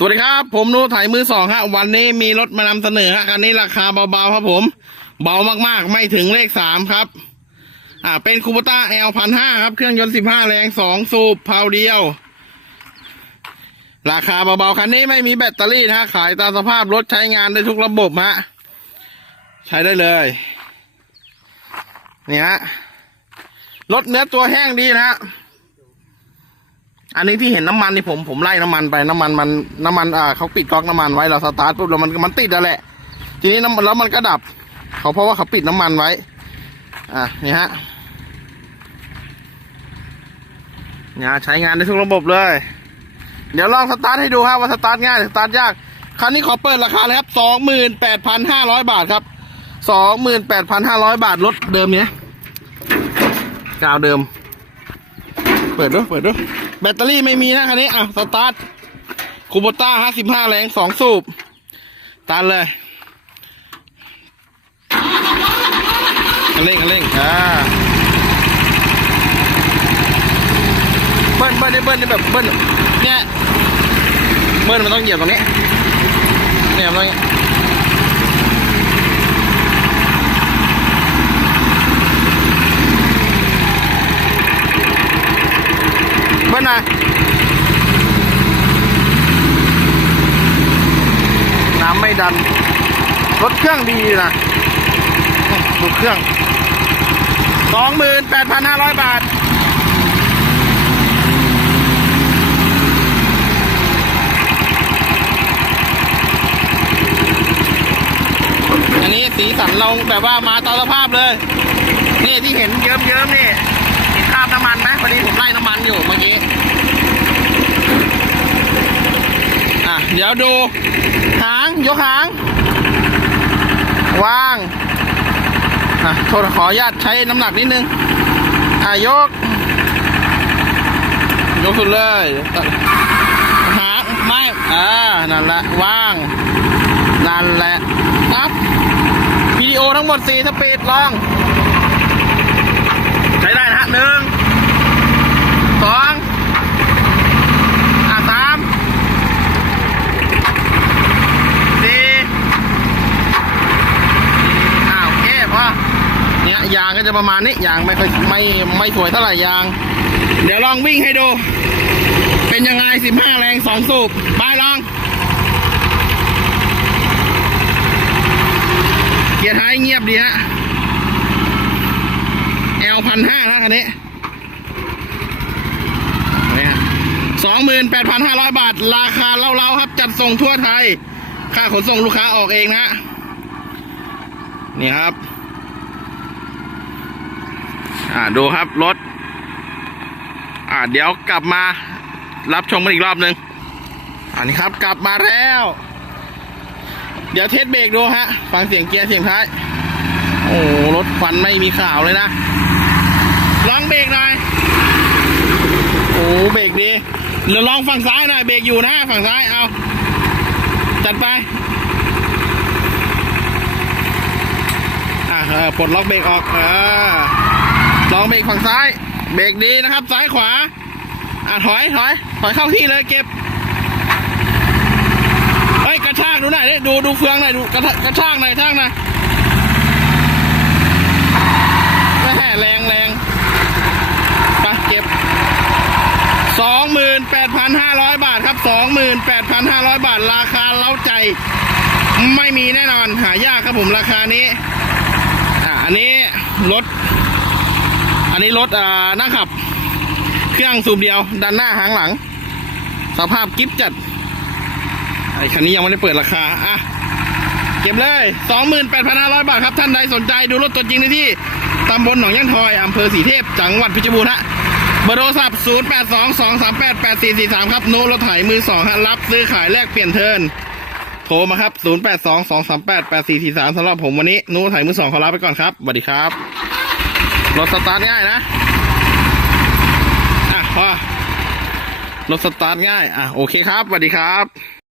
สวัสดีครับ ผมนูถ่ายมือสองฮะวันนี้มีรถมานำเสนอฮะคันนี้ราคาเบาๆครับผม เบามากๆ ไม่ถึงเลขสามครับ อ่า เป็นคูปต้า L พันห้าครับ เครื่องยนต์สิบห้าแรงสองสูบเพาเดียว ราคาเบาๆคันนี้ไม่มีแบตเตอรี่นะฮะขายตามสภาพรถใช้งานได้ทุกระบบฮะใช้ได้เลยนี่ฮะรถเนื้อตัวแห้งดีนะฮะ อันนี้ที่เห็นน้ำมันนี่ผมผมไล่น้ำมันไปน้ำมันมันน้ำมันอ่าเขาปิดก๊อกน้ำมันไว้เราสตาร์ทปุ๊บแล้วมันมันติดแล้วแหละ ทีนี้น้ำมันแล้วมันก็ดับ เขาเพราะว่าเขาปิดน้ำมันไว้ อะนี่ฮะเนี่ยใช้งานได้ทุกระบบเลย เดี๋ยวลองสตาร์ทให้ดูครับว่าสตาร์ทง่ายสตาร์ทยากคันนี้ขอเปิดราคาเลยครับสองหมื่นแปดพันห้าร้อยบาทครับสองหมื่นแปดพันห้าร้อยบาทรถเดิมเนี้ยกาวเดิม เปิดดูเปิดดู แบตเตอรี่ไม่มีนะคันนี้อะสตาร์ทคูโบต้าห้าสิบห้าแรงสองสูบตันเลยเร่งเร่งอ่าเบิ้ลเบิ้ลได้เบิ้ลได้แบบเบิ้ลเนี่ยเบิ้ลมันต้องเหยียบตรงนี้เนี่ยมันต้องอย่างงี้เบิ้ลหน่อยน้ำไม่ดัน รถเครื่องดีนะดูเครื่องสองหมื่นแปดพันห้าร้อยบาทอันนี้สีสันเราแบบว่ามาตามสภาพเลย นี่ที่เห็นเยิ้มๆนี่ เห็นคราบน้ำมันไหมพอดีผมไล่น้ำมันอยู่เมื่อกี้ อะ เดี๋ยวดู หาง ยกหาง วางอะโทษขออนุญาตใช้น้ำหนักนิดนึง อะ ยก ยกสุดเลย หาง ไม่ อ่า นั่นแหละวาง นั่นแหละนับ วิดีโอทั้งหมด4สปีดลอง ใช้ได้นะฮะหนึ่งสองอะสามสี่อ่าโอเคพอเนี่ยยางก็ จะประมาณนี้ยางไม่ค่อยไม่ไม่สวยเท่าไหร่ยาง เดี๋ยวลองวิ่งให้ดู เป็นยังไง15แรงสองสูบไปลอง เกียร์ท้ายเงียบดีฮะ L พันห้านะคันนี้สองหมื่นแปดพันห้าร้อยบาท ราคาเล่าๆครับจัดส่งทั่วไทย ค่าขนส่งลูกค้าออกเองนะนี่ครับ อ่าดูครับรถ อ่าเดี๋ยวกลับมารับชมกันอีกรอบหนึ่งอันนี้ครับกลับมาแล้ว เดี๋ยวเทสเบรกดูฮะ ฟังเสียงเกียร์เสียงท้าย โอ้รถควันไม่มีข่าวเลยนะ ลองเบรกหน่อย โอ้เบรกดีเดี๋ยวลองฝั่งซ้ายหน่อยเบรกอยู่นะฝั่งซ้ายเอา จัดไป อะปลดล็อกเบรกออกเออ ลองเบรกฝั่งซ้าย เบรกดีนะครับ ซ้ายขวา อะถอยถอยถอยเข้าที่เลยเก็บเฮ้ยกระชากดูหน่อยดิดูดูเฟืองหน่อยดูกระกระชากหน่อยชากหน่อยแม่แรงแรงไปเก็บสองหมื่นแปดพันห้าร้อยบาทครับสองหมื่นแปดพันห้าร้อยบาทราคาเล้าใจ ไม่มีแน่นอนหายากครับผมราคานี้ อ่าอันนี้รถ นนี้รถอ่านั่งขับ เครื่องสูบเดียวด้านหน้าหางหลัง สภาพกิฟจัดไอคันนี้ยังไม่ได้เปิดราคาอะเก็บเลย 28,500 บาทครับ ท่านใดสนใจดูรถตัวจริงได้ที่ตำบลหนองย่างทอยอำเภอสีเทพ จังหวัดเพชรบูรณ์ฮะเบอร์โทรศัพท์ 0822388443 ครับ โน้รถไถมือสองฮะรับ ซื้อขายแลกเปลี่ยนเทิร์นโทรมาครับ 0822388443สำหรับผมวันนี้ โน้รถไถมือสองขอลาไปก่อนครับสวัสดีครับ รถสตาร์ทง่ายนะ อะพอรถสตาร์ทง่าย อะ โอเคครับสวัสดีครับ